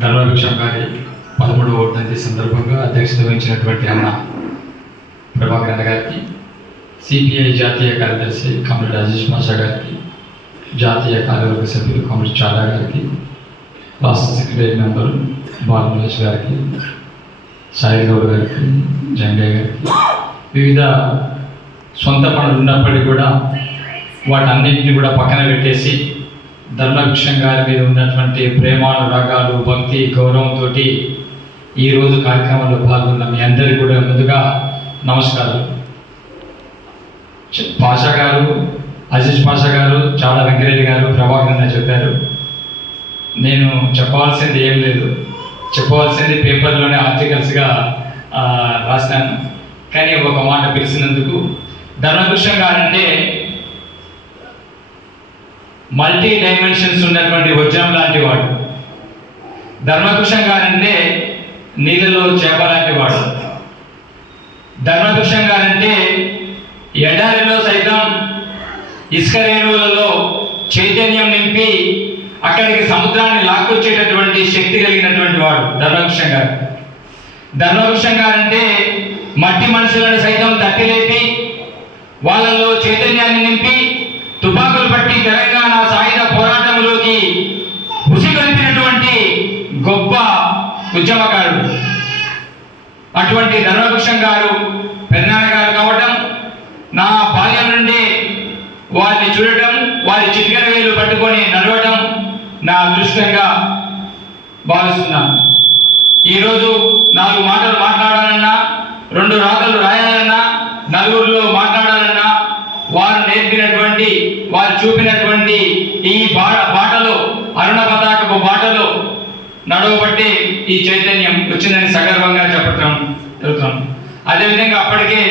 ధర్మభిక్షం గారి పదమూడవ వర్ధంతి సందర్భంగా అధ్యక్షత వహించినటువంటి అన్న ప్రభాకర్ అన్న గారికి సిపిఐ జాతీయ కార్యదర్శి కామ్రేడ్ రాజేష్ మాషా గారికి జాతీయ కార్యవర్గ సభ్యులు కామ్రేడ్ చాలా గారికి రాష్ట్ర సెక్రటరీ మెంబర్ బాలమహేష్ గారికి సాయి గౌడ్ గారికి జంగయ్య గారికి వివిధ సొంత పనులు ఉన్నప్పటికీ కూడా వాటన్నింటినీ కూడా పక్కన పెట్టేసి ధర్మభిక్షం గారి మీద ఉన్నటువంటి ప్రేమానురాగాలు భక్తి గౌరవంతో ఈరోజు కార్యక్రమంలో పాల్గొన్న మీ అందరికీ కూడా ముందుగా నమస్కారం పాషా గారు అజీజ్ పాషా గారు చాలా వెంకరెడ్డి గారు ప్రభాకరంగా చెప్పారు. నేను చెప్పవలసింది ఏం లేదు. చెప్పవలసింది పేపర్లోనే ఆర్టికల్స్గా ఆ, కానీ ఒక మాట పిలిచినందుకు ధర్మకృష్ణ గారంటే మల్టీ డైమెన్షన్స్ ఉన్నటువంటి వజ్రం లాంటి వాడు. ధర్మకృష్ణ గారంటే నీళ్ళలో చేప లాంటి వాడు. ధర్మకృష్ణ గారంటే ఎడారిలో సైతం ఇసుక రేణువులలో చైతన్యం నింపి అక్కడికి సముద్రాన్ని లాక్కొచ్చేటటువంటి శక్తి కలిగినటువంటి వాడు ధర్మకృష్ణ గారు. ధర్మకృష్ణ గారంటే మట్టి మనుషులను సైతం తట్టి లేపి వాళ్ళలో చైతన్యాన్ని నింపి గొప్ప ఉద్యమకారుడు. అటువంటి ధర్మభూషణ్ గారు పెద్దనాన్న గారు కావటం నా బాల్యం నుండి వారిని చూడటం వారి చిటికన వేలు పట్టుకొని నడవటం నా అదృష్టంగా భావిస్తున్నాను. ఈరోజు నాలుగు మాటలు మాట్లాడాలన్నా రెండు రాతలు రాయాలన్నా నలుగురిలో మాట్లాడాలన్నా వారు నేర్పినటువంటి వారు చూపినటువంటి ఈ బా బాటలో అరుణ పతాకపు బాటలో నడవబట్టి ఈ చైతన్యం వచ్చిందని సగర్వంగా చెప్పటం జరుగుతాం అదేవిధంగా అప్పటికే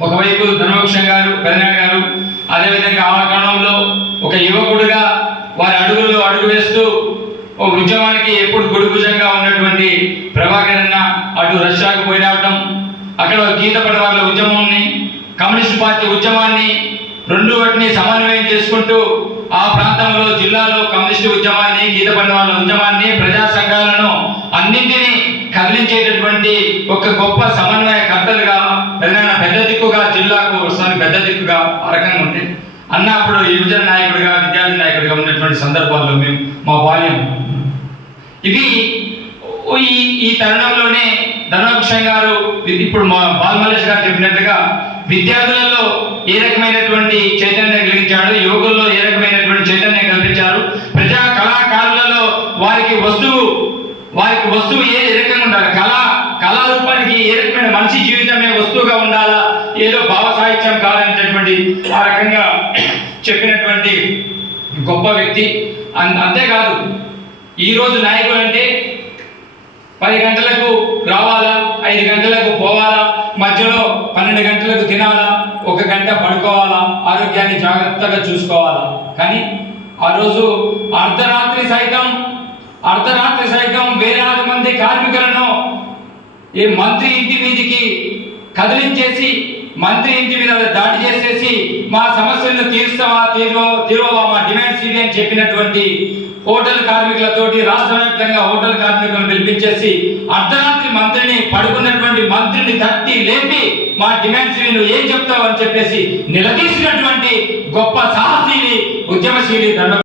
ఒకవైపు ధర్మవృక్షం గారు పెదనాయుడు గారు అదేవిధంగా ఆ కోణంలో ఒక యువకుడుగా వారి అడుగులు అడుగు వేస్తూ ఓ ఉద్యమానికి ఎప్పుడు గుడిభుజంగా ఉన్నటువంటి ప్రభాకర్ అన్న అటు రష్యాకు పోయి రావటం అక్కడ గీత పడవాళ్ళ ఉద్యమాన్ని కమ్యూనిస్ట్ పార్టీ ఉద్యమాన్ని రెండు వాటిని సమన్వయం చేసుకుంటూ ఆ ప్రాంతంలో జిల్లాలో కమ్యూనిస్ట్ ఉద్యమాన్ని గీత పండవాళ్ళ ఉద్యమాన్ని ప్రజా సంఘాలను అన్నింటినీ కదిలించేటటువంటి ఒక గొప్ప సమన్వయకర్తలుగా తెలంగాణ పెద్ద దిక్కుగా జిల్లాకు వస్తాను పెద్ద దిక్కుగా ఆ రకంగా ఉంది అన్న అప్పుడు యువజన నాయకుడిగా విద్యార్థి నాయకుడిగా ఉన్నటువంటి సందర్భాల్లో మేము మా బాల్యం. ఇవి ఈ ఈ తరుణంలోనే ధనభూషణ్ గారు ఇప్పుడు మా బాలమల్లేష్ గారు చెప్పినట్టుగా విద్యార్థులలో ఏ రకమైనటువంటి చైతన్యం కలిగించాడు యువకుల్లో ఏ రకమైనటువంటి చైతన్యం కల్పించారు ప్రజా కళాకారులలో వారికి వస్తువు వారికి వస్తువు ఏ రకంగా ఉండాలి కళ కళారూపానికి ఏ రకమైన మనిషి జీవితమే వస్తువుగా ఉండాలా ఏదో భావ సాహిత్యం కాదనేటటువంటి ఆ రకంగా చెప్పినటువంటి గొప్ప వ్యక్తి. అంతేకాదు ఈరోజు నాయకులు అంటే పది గంటలకు రావాలా? ఐదు గంటలకు పోవాలా? మధ్యలో పన్నెండు గంటలకు తినాలా? ఒక గంట పడుకోవాలా? ఆరోగ్యాన్ని జాగ్రత్తగా చూసుకోవాలా? కానీ ఆ రోజు అర్ధరాత్రి సైతం అర్ధరాత్రి సైతం వేలాది మంది కార్మికులను ఈ మంత్రి ఇంటి మీదికి కదిలించేసి మంత్రి ఇంటి మీద దాడి చేసేసి మా సమస్యలను తీరుస్తావా తీరు తీరువా మా డిమాండ్స్ ఇవి అని చెప్పినటువంటి హోటల్ కార్మికులతోటి రాష్ట్ర వ్యాప్తంగా హోటల్ కార్మికులను పిలిపించేసి అర్ధరాత్రి మంత్రిని పడుకున్నటువంటి మంత్రిని తట్టి లేపి మా డిమాండ్స్ నువ్వు ఏం చెప్తావు అని చెప్పేసి నిలదీసినటువంటి గొప్ప సాహసీని ఉద్యమశీలి దండ